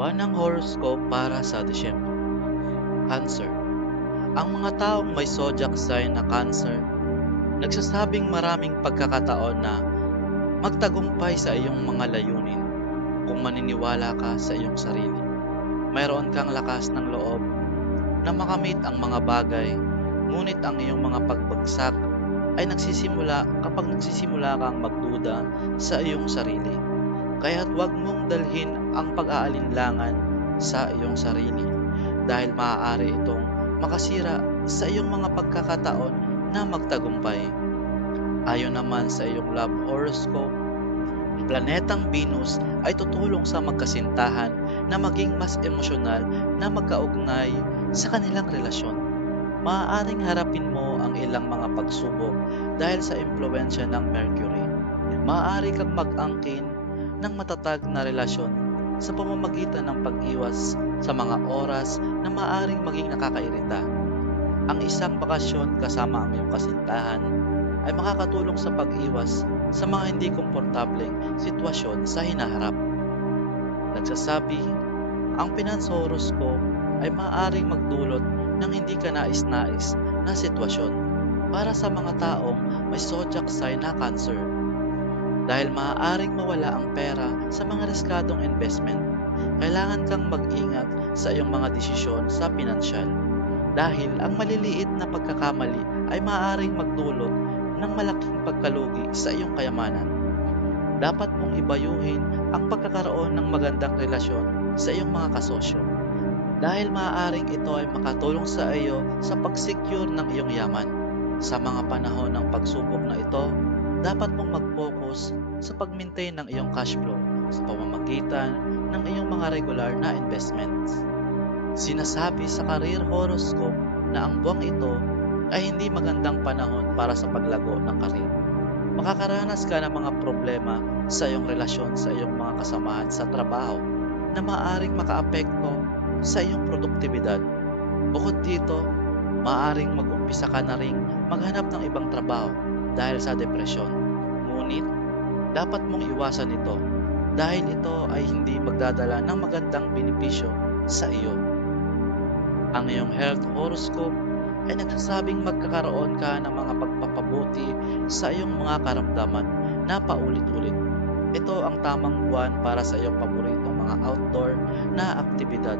Buwan ng horoscope para sa Disyembre. Cancer. Ang mga taong may zodiac sign na Cancer, nagsasabing maraming pagkakataon na magtagumpay sa iyong mga layunin kung maniniwala ka sa iyong sarili. Mayroon kang lakas ng loob na makamit ang mga bagay, ngunit ang iyong mga pagbagsak ay nagsisimula kapag nagsisimula kang magduda sa iyong sarili. Kaya't huwag mong dalhin ang pag-aalinlangan sa iyong sarili dahil maaari itong makasira sa iyong mga pagkakataon na magtagumpay. Ayon naman sa iyong love horoscope, ang planetang Venus ay tutulong sa magkasintahan na maging mas emosyonal na magkaugnay sa kanilang relasyon. Maaaring harapin mo ang ilang mga pagsubok dahil sa impluwensya ng Mercury. Maaari kang mag-angkin ng matatag na relasyon sa pamamagitan ng pag-iwas sa mga oras na maaaring maging nakakairita. Ang isang bakasyon kasama ang iyong kasintahan ay makakatulong sa pag-iwas sa mga hindi komportableng sitwasyon sa hinaharap. Nagsasabi, ang finance horoscope ay maaaring magdulot ng hindi ka nais-nais na sitwasyon para sa mga taong may zodiac sign na Cancer. Dahil maaaring mawala ang pera sa mga riskadong investment, kailangan kang mag-ingat sa iyong mga desisyon sa pinansyal. Dahil ang maliliit na pagkakamali ay maaaring magdulot ng malaking pagkalugi sa iyong kayamanan. Dapat mong ibayuhin ang pagkakaroon ng magandang relasyon sa iyong mga kasosyo. Dahil maaaring ito ay makatulong sa iyo sa pag-secure ng iyong yaman. Sa mga panahon ng pagsubok na ito, dapat mong mag-focus sa pag-maintain ng iyong cash flow sa pamamagitan ng iyong mga regular na investments. Sinasabi sa career horoscope na ang buwang ito ay hindi magandang panahon para sa paglago ng career. Makakaranas ka ng mga problema sa iyong relasyon sa iyong mga kasamahan sa trabaho na maaaring makaapekto sa iyong produktibidad. Bukod dito, maaaring mag-umpisa ka na ring maghanap ng ibang trabaho dahil sa depresyon. Ngunit, dapat mong iwasan ito dahil ito ay hindi magdadala ng magandang benepisyo sa iyo. Ang iyong health horoscope ay nagsasabing magkakaroon ka ng mga pagpapabuti sa iyong mga karamdaman na paulit-ulit. Ito ang tamang buwan para sa iyong paboritong mga outdoor na aktibidad.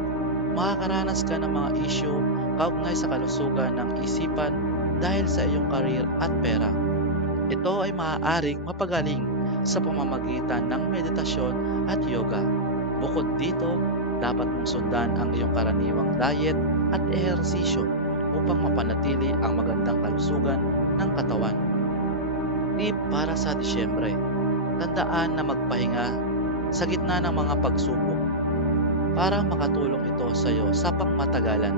Makakaranas ka ng mga issue kaugnay sa kalusugan ng isipan dahil sa iyong career at pera. Ito ay maaaring mapagaling sa pamamagitan ng meditasyon at yoga. Bukod dito, dapat mong sundan ang iyong karaniwang diet at ehersisyo upang mapanatili ang magandang kalusugan ng katawan. Tip para sa Disyembre: tandaan na magpahinga sa gitna ng mga pagsubok para makatulong ito sa iyo sa pangmatagalan.